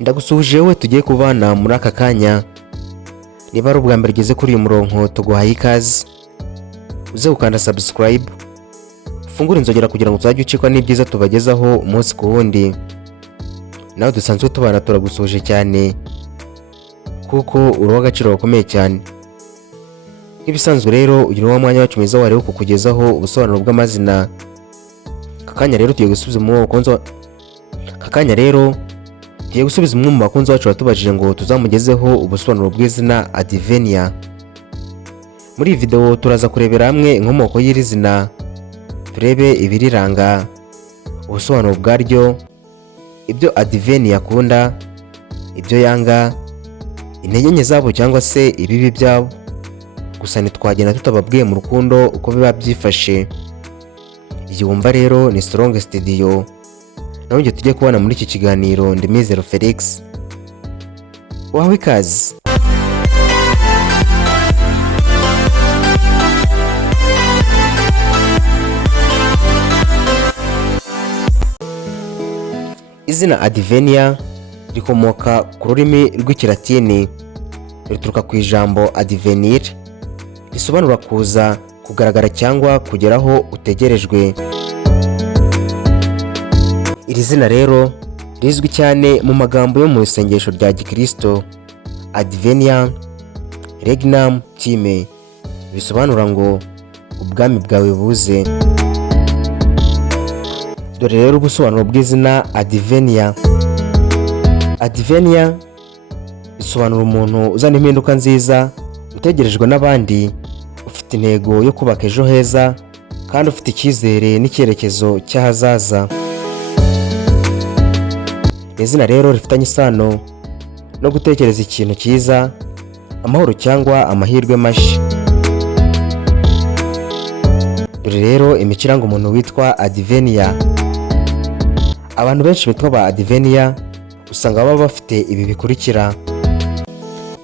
Ndagusuhuje we tugiye kubana muri aka kanya. Niba ari ubwa mbere ugeze kuri uyu murongo tuguhaye ikaze. Uze gukanda subscribe, ufungure inzogera kugira ngo uzajye ucikwa n'ibyiza tubagezaho umunsi ku wundi. Nawe dusanzwe tubana turagusuhuje cyane kuko uri uw'agaciro gakomeye cyane. Nk'ibisanzwe rero uyu ni wa mwanya wacu mwiza wari wo kukugezaho ubusobanuro bw'amazina. Kakanya rero tugiye gusubiza umwe mu bakunzi bacu batubajije ngo tuzamugezeho ubusobanuro bw'izina Advenia. Muri iyi video turaza kurebera hamwe inkomoko y'iri zina, turebe ibiriranga, ubusobanuro bwaryo, ibyo Advenia akunda, ibyo yanga, intege nke zabo cyangwa se ibibi byabo. Gusa ntitwagenda tutababwiye mu rukundo uko biba byifashe. Iyi wumva rero ni Strong Studio. Naho njye tujye kubana muri iki kiganiro ndi Mizero Felix. Wawe ikaze. Izina Advenia rikomoka ku rurimi rw'Ikilatini, rituruka ku ijambo advenire, risobanura kuza, kugaragara cyangwa kugeraho utegerejwe. Iri zina rero rizwi cyane mu magambo yo mu isengesho rya Gikristo, Adveniam Regnam Time, bisobanura ngo ubwami bwawe buze. Dore rero ubusobanuro bw'izina Advenia. Advenia bisobanura umuntu uzana impinduka nziza, utegerejwe n'abandi, ufite intego yo kubaka ejo heza kandi ufite icyizere n'icyerekezo cy'ahazaza. Izina rero rifitanye isano no gutekereza ikintu cyiza, amahoro cyangwa amahirwe mashya. Dore rero imico iranga umuntu witwa Advenia. Abantu benshi bitwa ba Advenia usanga baba bafite ibi bikurikira: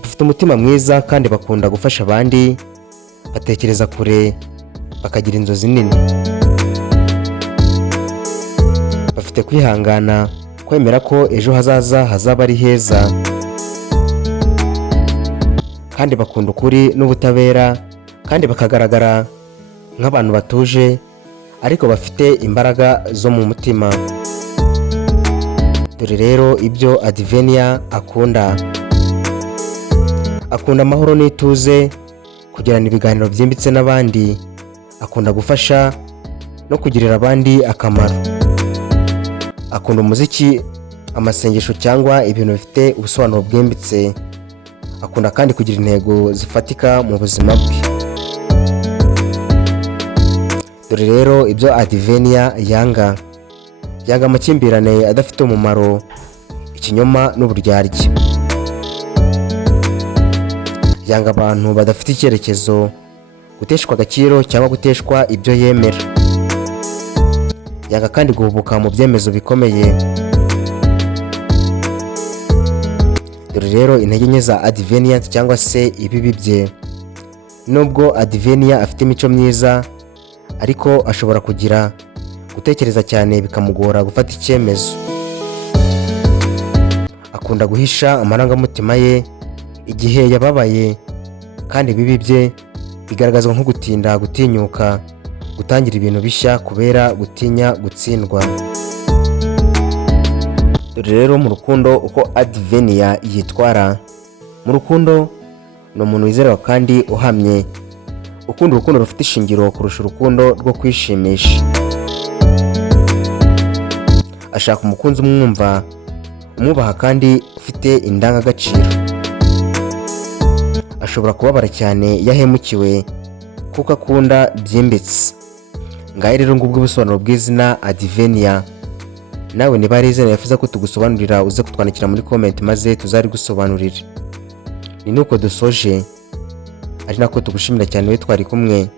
bafite umutima mwiza kandi bakunda gufasha abandi, batekereza kure, bakagira inzozi nini. Bafite kwihangana, kwemera ko ejo hazaza hazaba ari heza, kandi bakunda ukuri n'ubutabera, kandi bakagaragara nk'abantu batuje ariko bafite imbaraga zo mu mutima. Dore rero ibyo Advenia akunda: akunda amahoro n'ituze, kugirana ibiganiro byimbitse n'abandi, akunda gufasha no kugirira abandi akamaro, akunda umuziki, amasengesho cyangwa ibintu bifite ubusobanuro bwimbitse, akunda kandi kugira intego zifatika mu buzima bwe. Dore rero ibyo Advenia yanga: yanga amakimbirane adafite umumaro, ikinyoma n'uburyarya, yanga abantu badafite icyerekezo, guteshwa agaciro cyangwa guteshwa ibyo yemera, yanga kandi guhubuka mu byemezo bikomeye. Dore rero intege nke za Advenia cyangwa se ibibi bye: nubwo Advenia afite imico myiza, ariko ashobora kugira gutekereza cyane bikamugora gufata icyemezo. Akunda guhisha amarangamutima ye igihe yababaye, kandi ibibi bye bigaragazwa nko gutinda gutinyuka, gutangira ibintu bishya kubera gutinya gutsindwa. Dore rero mu rukundo uko Advenia yitwara. Mu rukundo ni umuntu wizerwa kandi uhamye, ukunda urukundo rufite ishingiro kurusha urukundo rwo kwishimisha. Ashaka umukunzi umwumva, umwubaha kandi ufite indangagaciro. Ashobora kubabara cyane yahemukiwe kuko akunda byimbitse. Ngaho rero ngubwo ubusobanuro bw'izina Advenia. Nawe niba ari izina wifuza ko tugusobanurira, uze kutwandikira muri comment maze tuzari gusobanurira. Ni nuko dusoje, ari nako tugushimira cyane we twari kumwe.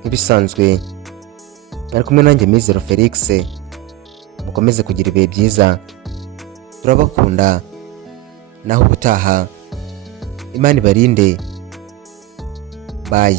Nk'ibisanzwe mwari kumwe nanjye Mizero Felix. Mukomeze kugira ibihe byiza, turabakunda. Naho ubutaha, Imana ibarinde. Bye.